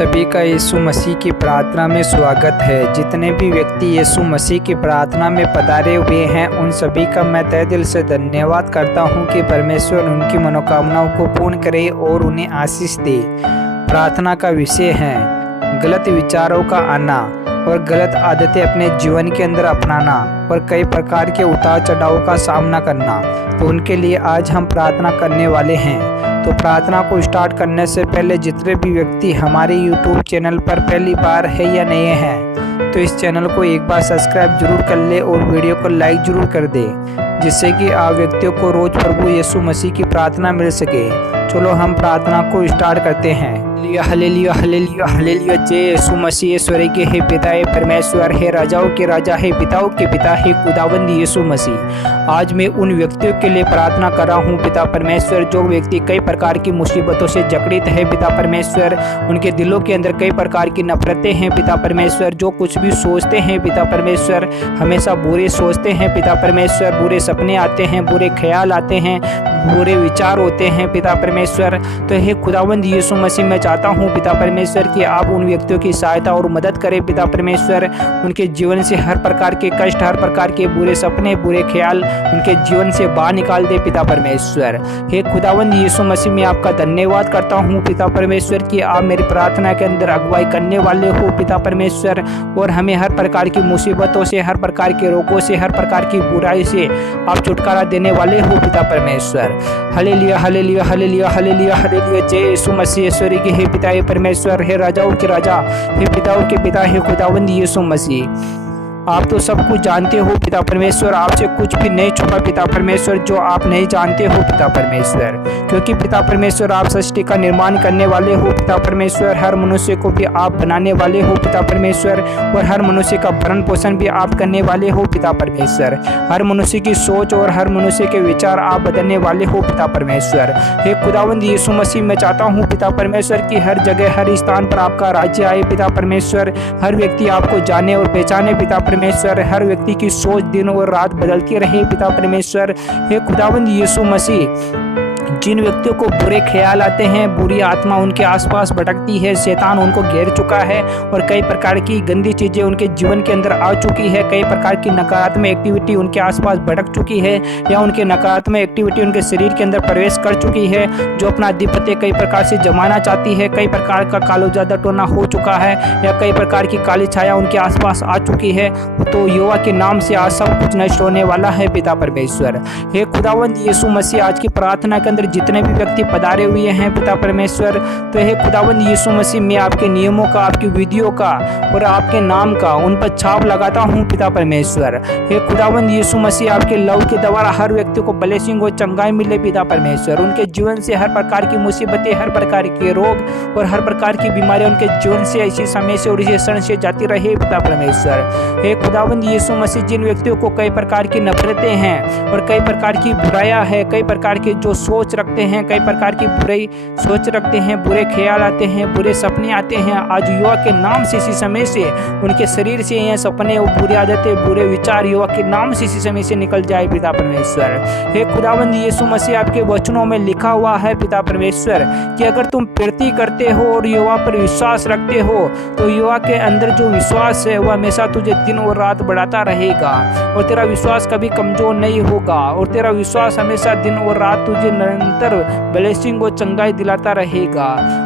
सभी का यीशु मसीह की प्रार्थना में स्वागत है। जितने भी व्यक्ति यीशु मसीह की प्रार्थना में पधारे हुए हैं उन सभी का मैं तहे दिल से धन्यवाद करता हूं कि परमेश्वर उनकी मनोकामनाओं को पूर्ण करे और उन्हें आशीष दे। प्रार्थना का विषय है गलत विचारों का आना और गलत आदतें अपने जीवन के अंदर अपनाना और कई प्रकार के उतार चढ़ाव का सामना करना। तो उनके लिए आज हम प्रार्थना करने वाले हैं। तो प्रार्थना को स्टार्ट करने से पहले जितने भी व्यक्ति हमारे YouTube चैनल पर पहली बार है या नए हैं तो इस चैनल को एक बार सब्सक्राइब जरूर कर ले और वीडियो को लाइक जरूर कर दे, जिससे कि आप व्यक्तियों को रोज प्रभु यीशु मसीह की प्रार्थना मिल सके। चलो हम प्रार्थना को स्टार्ट करते हैं। Hallelujah hallelujah hallelujah. जय यीशु मसीह। स्वर्ग के हे पिता हे परमेश्वर है, राजाओं के राजा है, पिताओं के पिता है, खुदावंद यीशु मसीह। आज मैं उन व्यक्तियों के लिए प्रार्थना कर रहा हूँ पिता परमेश्वर, जो व्यक्ति कई प्रकार की मुसीबतों से जकड़ित है पिता परमेश्वर। उनके दिलों के अंदर कई प्रकार की नफरतें हैं पिता परमेश्वर। जो कुछ भी सोचते हैं पिता परमेश्वर हमेशा बुरे सोचते हैं पिता परमेश्वर। बुरे सपने आते हैं, बुरे ख्याल आते हैं, बुरे विचार होते हैं पिता परमेश्वर। तो हे खुदावंद यीशु मसीह, मैं चाहता हूँ पिता परमेश्वर कि आप उन व्यक्तियों की सहायता और मदद करें पिता परमेश्वर। उनके जीवन से हर प्रकार के कष्ट, हर प्रकार के बुरे सपने, बुरे ख्याल उनके जीवन से बाहर निकाल दे पिता परमेश्वर। हे खुदावंद यीशु मसीह, मैं आपका धन्यवाद करता हूँ पिता परमेश्वर कि आप मेरी प्रार्थना के अंदर अगुवाई करने वाले हो पिता परमेश्वर, और हमें हर प्रकार की मुसीबतों से, हर प्रकार के रोगों से, हर प्रकार की बुराई से आप छुटकारा देने वाले हो पिता परमेश्वर। Hallelujah hallelujah hallelujah hallelujah hallelujah. जय यीशु मसीह। स्वर्ग के हे पिता हे परमेश्वर है, राजाओं के राजा हे, पिताओं के पिता हे, खुदावंद यीशु मसीह। आप तो सब कुछ जानते हो पिता परमेश्वर, आपसे कुछ भी नहीं छुपा पिता परमेश्वर जो आप नहीं जानते हो पिता परमेश्वर, क्योंकि पिता परमेश्वर आप सृष्टि का निर्माण करने वाले हो पिता परमेश्वर। हर मनुष्य को भी आप बनाने वाले हो पिता परमेश्वर, और हर मनुष्य का भरण पोषण भी आप करने वाले हो पिता परमेश्वर। हर मनुष्य की सोच और हर मनुष्य के विचार आप बदलने वाले हो पिता परमेश्वर। हे खुदावंद यीशु मसीह, मैं चाहता हूँ पिता परमेश्वर की हर जगह, हर स्थान पर आपका राज्य आए पिता परमेश्वर। हर व्यक्ति आपको जाने और पहचाने पिता परमेश्वर। हर व्यक्ति की सोच दिन और रात बदलती रहे पिता परमेश्वर। हे खुदावंद यीशु मसीह, जिन व्यक्तियों को बुरे ख्याल आते हैं, बुरी आत्मा उनके आसपास भटकती है, शैतान उनको घेर चुका है और कई प्रकार की गंदी चीजें उनके जीवन के अंदर आ चुकी है, कई प्रकार की नकारात्मक एक्टिविटी उनके आसपास भटक चुकी है, या उनके नकारात्मक एक्टिविटी उनके शरीर के अंदर प्रवेश कर चुकी है, जो अपना अधिपत्य कई प्रकार से जमाना चाहती है। कई प्रकार का कालो जादू टोना हो चुका है, या कई प्रकार की काली छाया उनके आसपास आ चुकी है। तो युवा के नाम से आज सब कुछ नष्ट होने वाला है पिता परमेश्वर। हे खुदावंद यीशु मसीह, आज की प्रार्थना के अंदर जितने भी व्यक्ति पधारे हुए हैं पिता परमेश्वर, तो हे खुदावंद यीशु मसीह, मैं आपके नियमों का, आपकी विधियों का और आपके नाम का उन पर छाप लगाता हूं पिता परमेश्वर। हे खुदावंद यीशु मसीह, आपके लव के द्वारा हर व्यक्ति को ब्लेसिंग और चंगाई मिले पिता परमेश्वर। उनके जीवन से हर प्रकार की मुसीबतें, हर प्रकार के रोग और हर प्रकार की बीमारियां उनके जीवन से इसी समय से और इसी क्षण से जाती रहे पिता परमेश्वर। हे खुदावंद यीशु मसीह, जिन व्यक्तियों को कई प्रकार की नफरतें हैं और कई प्रकार की बुराइयां है, कई प्रकार की जो सोच रखते हैं, कई प्रकार की बुरी सोच रखते हैं, बुरे ख्याल आते हैं, बुरे सपने आते हैं, आज युवा के नाम से इसी समय से उनके शरीर से ये सपने और बुरी आदतें, बुरे विचार युवा के नाम से इसी समय से निकल जाए पिता परमेश्वर। हे खुदावंद यीशु मसीह, आपके वचनों में लिखा हुआ है पिता परमेश्वर कि अगर तुम प्रीति करते हो और युवा पर विश्वास रखते हो तो युवा के अंदर जो विश्वास है वह हमेशा तुझे दिन और रात बढ़ाता रहेगा, और तेरा विश्वास कभी कमजोर नहीं होगा, और तेरा विश्वास हमेशा दिन और रात तुझे निरंतर ब्लेसिंग और चंगाई दिलाता रहेगा।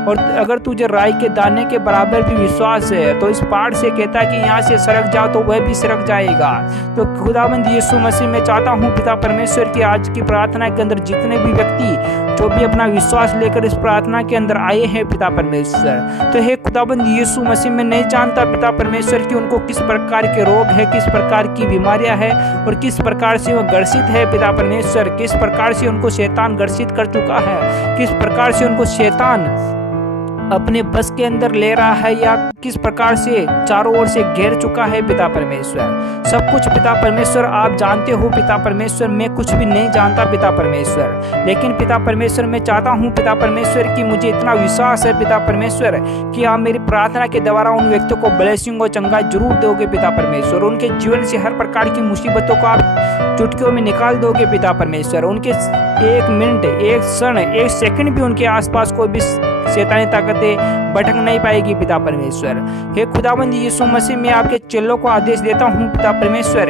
और अगर तुझे राई के दाने के बराबर भी विश्वास है तो इस पहाड़ से कहता है कि यहाँ से सरक जाओ तो वह भी सरक जाएगा। तो खुदावंद यीशु मसीह, मैं चाहता हूँ पिता परमेश्वर की आज की प्रार्थना के अंदर जितने भी व्यक्ति जो भी अपना विश्वास लेकर इस प्रार्थना के अंदर आए हैं पिता परमेश्वर, तो हे खुदावंद यीशु मसीह, मैं नहीं जानता पिता परमेश्वर कि उनको किस प्रकार के रोग है, किस प्रकार की बीमारियां है और किस प्रकार से वो ग्रसित है पिता परमेश्वर, किस प्रकार से उनको शैतान ग्रसित कर चुका है, किस प्रकार से उनको शैतान अपने बस के अंदर ले रहा है, या किस प्रकार से चारों ओर से घेर चुका है पिता परमेश्वर। सब कुछ पिता परमेश्वर आप जानते हो पिता परमेश्वर, मैं कुछ भी नहीं जानता पिता परमेश्वर, लेकिन पिता परमेश्वर मैं चाहता हूँ पिता परमेश्वर कि मुझे इतना विश्वास है पिता परमेश्वर कि आप मेरी प्रार्थना के द्वारा उन व्यक्तियों को ब्लेसिंग और चंगाई जरूर दोगे पिता परमेश्वर। उनके जीवन से हर प्रकार की मुसीबतों को आप चुटकियों में निकाल दोगे पिता परमेश्वर। उनके एक मिनट, एक क्षण, एक सेकंड भी उनके आसपास कोई भी शैतानी ताकतें भटक नहीं पाएगी पिता परमेश्वर। हे खुदावंद यीशु मसीह, मैं आपके चेलों को आदेश देता हूँ पिता परमेश्वर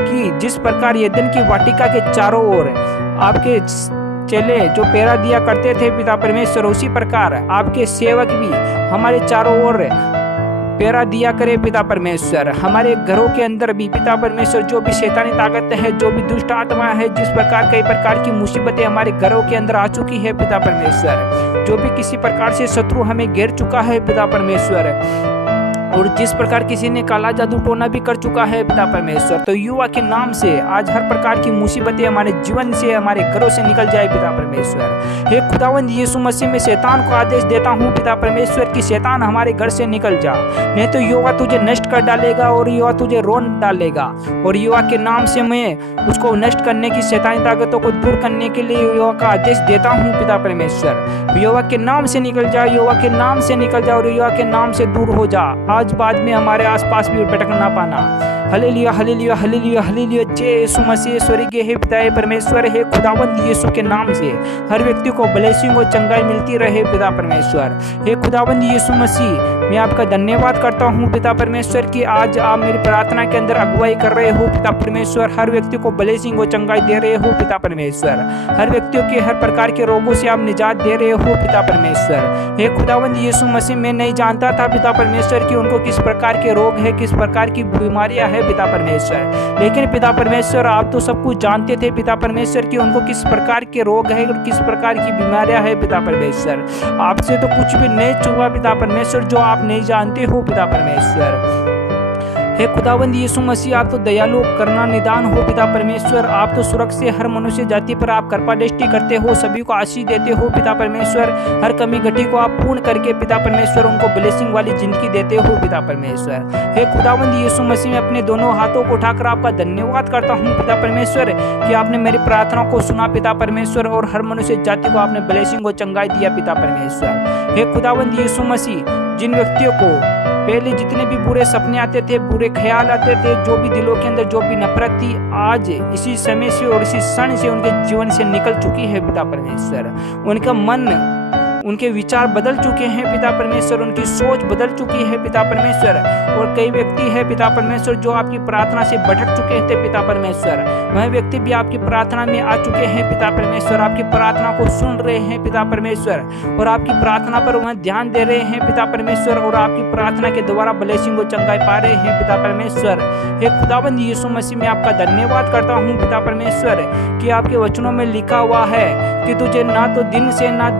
कि जिस प्रकार एदेन की वाटिका के चारों ओर आपके चेले जो पहरा दिया करते थे पिता परमेश्वर, उसी प्रकार आपके सेवक भी हमारे चारों ओर पहरा दिया करे पिता परमेश्वर। हमारे घरों के अंदर भी पिता परमेश्वर जो भी शैतानी ताकत है, जो भी दुष्ट आत्मा है, जिस प्रकार कई प्रकार की मुसीबतें हमारे घरों के अंदर आ चुकी है पिता परमेश्वर, जो भी किसी प्रकार से शत्रु हमें घेर चुका है पिता परमेश्वर, और जिस प्रकार किसी ने काला जादू टोना भी कर चुका है पिता परमेश्वर, तो युवा के नाम से आज हर प्रकार की मुसीबतें हमारे जीवन से, हमारे घरों से निकल जाए पिता परमेश्वर। हे खुदावंद यीशु मसीह, में शैतान को आदेश देता हूँ पिता परमेश्वर कि शैतान हमारे घर से निकल जा, नहीं तो युवा तुझे नष्ट कर डालेगा और युवा तुझे रोन डालेगा। और युवा के नाम से मैं उसको नष्ट करने की, शैतानी ताकतों को दूर करने के लिए युवा का आदेश देता हूँ पिता परमेश्वर। युवा के नाम से निकल जा, युवा के नाम से निकल जा और युवा के नाम से दूर हो जा। आज बाद में हमारे आसपास भी भटक ना पाना। Hallelujah hallelujah hallelujah hallelujah. जय यीशु मसीह। स्वर्गीय हे पिता परमेश्वर, हे खुदावंद यीशु के नाम से हर व्यक्ति को ब्लेसिंग और चंगाई मिलती रहे पिता परमेश्वर। हे खुदावंद यीशु मसीह, मैं आपका धन्यवाद करता हूँ पिता परमेश्वर कि आज आप मेरी प्रार्थना के अंदर अगुवाई कर रहे हो पिता परमेश्वर। हर व्यक्ति को ब्लेसिंग और चंगाई दे रहे हो पिता परमेश्वर। हर व्यक्तियों के हर प्रकार के रोगों से आप निजात दे रहे हो पिता परमेश्वर। हे खुदावंद यीशु मसीह, मैं नहीं जानता था पिता परमेश्वर कि उनको किस प्रकार के रोग है, किस प्रकार की बीमारियां है पिता परमेश्वर, लेकिन पिता परमेश्वर आप तो सब कुछ जानते थे पिता परमेश्वर कि उनको किस प्रकार के रोग है और किस प्रकार की बीमारियां है पिता परमेश्वर। आपसे तो कुछ भी नहीं छुपा पिता परमेश्वर जो आप नहीं जानते हो पिता परमेश्वर। हे खुदावंद यीशु मसीह, आप तो दयालु करना निदान हो पिता परमेश्वर। आप तो स्वर्ग से हर मनुष्य जाति पर आप कृपा दृष्टि करते हो, सभी को आशीष देते हो पिता परमेश्वर। हर कमी घटी को आप पूर्ण करके पिता परमेश्वर उनको ब्लेसिंग वाली जिंदगी देते हो पिता परमेश्वर। हे खुदावंद यीशु मसीह, मैं अपने दोनों हाथों को उठाकर आपका धन्यवाद करता हूँ पिता परमेश्वर कि आपने मेरी प्रार्थना को सुना पिता परमेश्वर और हर मनुष्य जाति को आपने ब्लेसिंग और चंगाई दिया पिता परमेश्वर। हे खुदावंद यीशु मसीह, जिन व्यक्तियों को पहले जितने भी बुरे सपने आते थे, बुरे ख्याल आते थे, जो भी दिलों के अंदर जो भी नफरत थी, आज इसी समय से और इसी क्षण से उनके जीवन से निकल चुकी है पिता परमेश्वर। उनका मन, उनके विचार बदल चुके हैं पिता परमेश्वर, उनकी सोच बदल चुकी है पिता परमेश्वर। और कई व्यक्ति है पिता परमेश्वर जो आपकी प्रार्थना से भटक चुके थे पिता परमेश्वर, वह व्यक्ति भी आपकी प्रार्थना में आ चुके हैं पिता परमेश्वर। आपकी प्रार्थना को सुन रहे हैं पिता परमेश्वर और आपकी प्रार्थना पर वह ध्यान दे रहे हैं पिता परमेश्वर और आपकी प्रार्थना के द्वारा ब्लेसिंग और चंगाई पा रहे हैं पिता परमेश्वर। हे खुदावंद यीशु मसीह, मैं आपका धन्यवाद करता हूँ पिता परमेश्वर कि आपके वचनों में लिखा हुआ है कि तुझे ना तो दिन से ना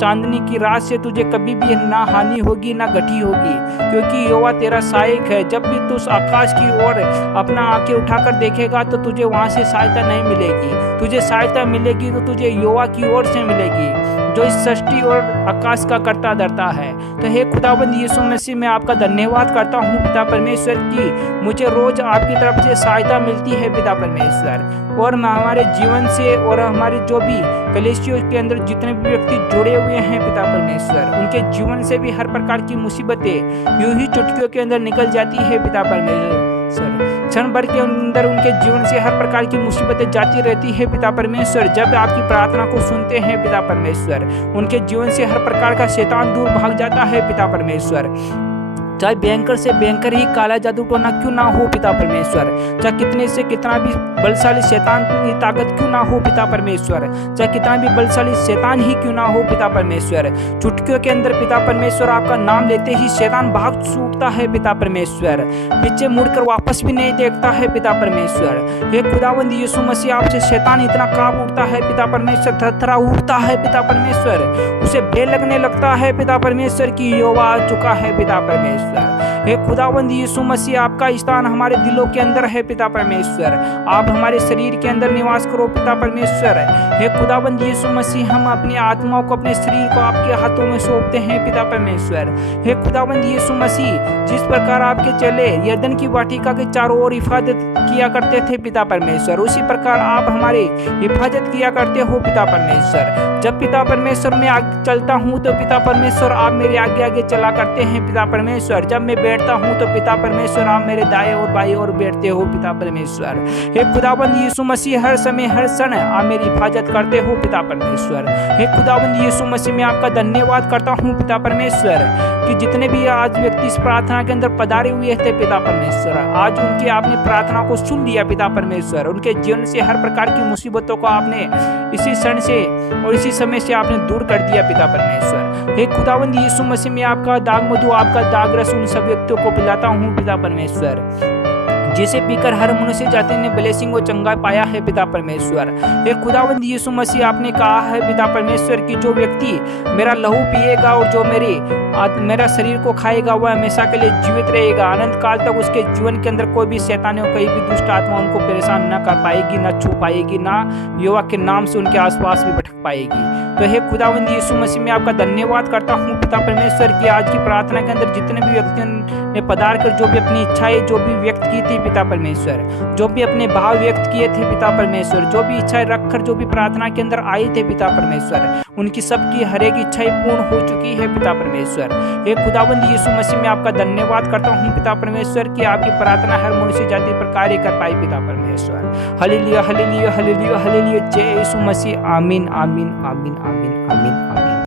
चांदनी की रात से तुझे कभी भी ना हानि होगी ना घटी होगी, क्योंकि यहोवा तेरा सहायक है। जब भी तू आकाश की ओर अपना आंखें उठाकर देखेगा तो तुझे वहां से सहायता नहीं मिलेगी। तुझे सहायता मिलेगी तो तुझे यहोवा की ओर से मिलेगी जो इस सृष्टि और आकाश का करता धरता है। तो हे खुदाबंद यीशु मसीह, मैं आपका धन्यवाद करता हूँ पिता परमेश्वर की मुझे रोज आपकी तरफ से सहायता मिलती है पिता परमेश्वर। और हमारे जीवन से और हमारे जो भी कलीसियों के अंदर जितने भी व्यक्ति जुड़े हुए हैं पिता परमेश्वर, उनके जीवन से भी हर प्रकार की मुसीबतें यूं ही चुटकियों के अंदर निकल जाती है पिता परमेश्वर। क्षण भर के अंदर उनके जीवन से हर प्रकार की मुसीबतें जाती रहती है पिता परमेश्वर। जब आपकी प्रार्थना को सुनते हैं पिता परमेश्वर, उनके जीवन से हर प्रकार का शैतान दूर भाग जाता है पिता परमेश्वर। चाहे भयंकर से भयंकर ही काला जादू टोना क्यों ना हो पिता परमेश्वर, चाहे कितने से कितना भी बलशाली शैतान की ताकत क्यों ना हो पिता परमेश्वर, चाहे कितना भी बलशाली शैतान ही क्यों ना हो पिता परमेश्वर, चुटकियों के अंदर पिता परमेश्वर आपका नाम लेते ही शैतान भाग छूटता है पिता परमेश्वर, पीछे मुड़कर वापस भी नहीं देखता है पिता परमेश्वर। हे खुदावंद यीशु मसीह, आपसे शैतान इतना कांप उठता है पिता परमेश्वर, थरथरा उठता है पिता परमेश्वर, उसे भय लगने लगता है पिता परमेश्वर की यहोवा आ चुका है पिता परमेश्वर। हे खुदावंद यीशु मसीह, आपका स्थान हमारे दिलों के अंदर है पिता परमेश्वर, आप हमारे शरीर के अंदर निवास करो पिता परमेश्वर। हे खुदावंद यीशु मसीह, हम अपनी आत्माओं को, अपने शरीर को आपके हाथों में सौंपते हैं पिता परमेश्वर। हे खुदावंद यीशु मसीह, जिस प्रकार आपके चेले यरदन की वाटिका के चारों ओर हिफाजत किया करते थे पिता परमेश्वर, उसी प्रकार आप हमारी हिफाजत किया करते हो पिता परमेश्वर। जब पिता परमेश्वर मैं आगे चलता हूँ तो पिता परमेश्वर आप मेरे आगे आगे चला करते हैं पिता परमेश्वर। जब मैं बैठता हूँ तो पिता परमेश्वर आप मेरे दाएं और बाएं और बैठते हो पिता परमेश्वर। हे खुदाबंद यीशु मसीह हर समय हर क्षण आप मेरी हिफाजत करते हो पिता परमेश्वर। हे खुदाबंद यीशु मसीह मैं आपका धन्यवाद करता हूँ पिता परमेश्वर कि जितने भी आज व्यक्ति इस प्रार्थना के अंदर पधारे हुए थे पिता परमेश्वर, आज उनकी आपने प्रार्थना को सुन लिया पिता परमेश्वर। उनके जीवन से हर प्रकार की मुसीबतों को आपने इसी क्षण से और इसी समय से आपने दूर कर दिया पिता परमेश्वर। हे खुदावंद यीशु मसीह में आपका दाग मधु आपका दाग रस उन सब व्यक्तियों को पिलाता हूँ पिता परमेश्वर जिसे पीकर हर मनुष्य जाति ने ब्लेसिंग और चंगा पाया है पिता परमेश्वर। हे खुदावंद यीशु मसीह आपने कहा है पिता परमेश्वर कि जो व्यक्ति मेरा लहू पिएगा और जो मेरा शरीर को खाएगा वह हमेशा के लिए जीवित रहेगा, अनंत काल तक उसके जीवन के अंदर कोई भी शैतान और कहीं भी दुष्ट आत्मा उनको परेशान न कर पाएगी, न छू पाएगी, ना युवा के नाम से उनके आसपास भी भटक पाएगी। तो हे खुदावंद यीशु मसीह मैं आपका धन्यवाद करता हूँ पिता परमेश्वर कि आज की प्रार्थना के अंदर जितने भी व्यक्तियों ने पधार कर जो भी अपनी इच्छाएं जो भी व्यक्त की थी पिता परमेश्वर, जो भी अपने भाव व्यक्त किए थे पिता परमेश्वर, जो भी इच्छाएं रखकर जो भी प्रार्थना के अंदर आए थे पिता परमेश्वर, उनकी सबकी हर एक इच्छाएं पूर्ण हो चुकी है पिता परमेश्वर। हे खुदावंद यीशु मसीह मैं आपका धन्यवाद करता हूँ पिता परमेश्वर कि आपकी प्रार्थना हर मनुष्य जाति पर कार्य कर पाई पिता परमेश्वर। Hallelujah hallelujah hallelujah hallelujah. जय यीशु मसीह। आमीन आमीन आमीन आमीन आमीन आमीन।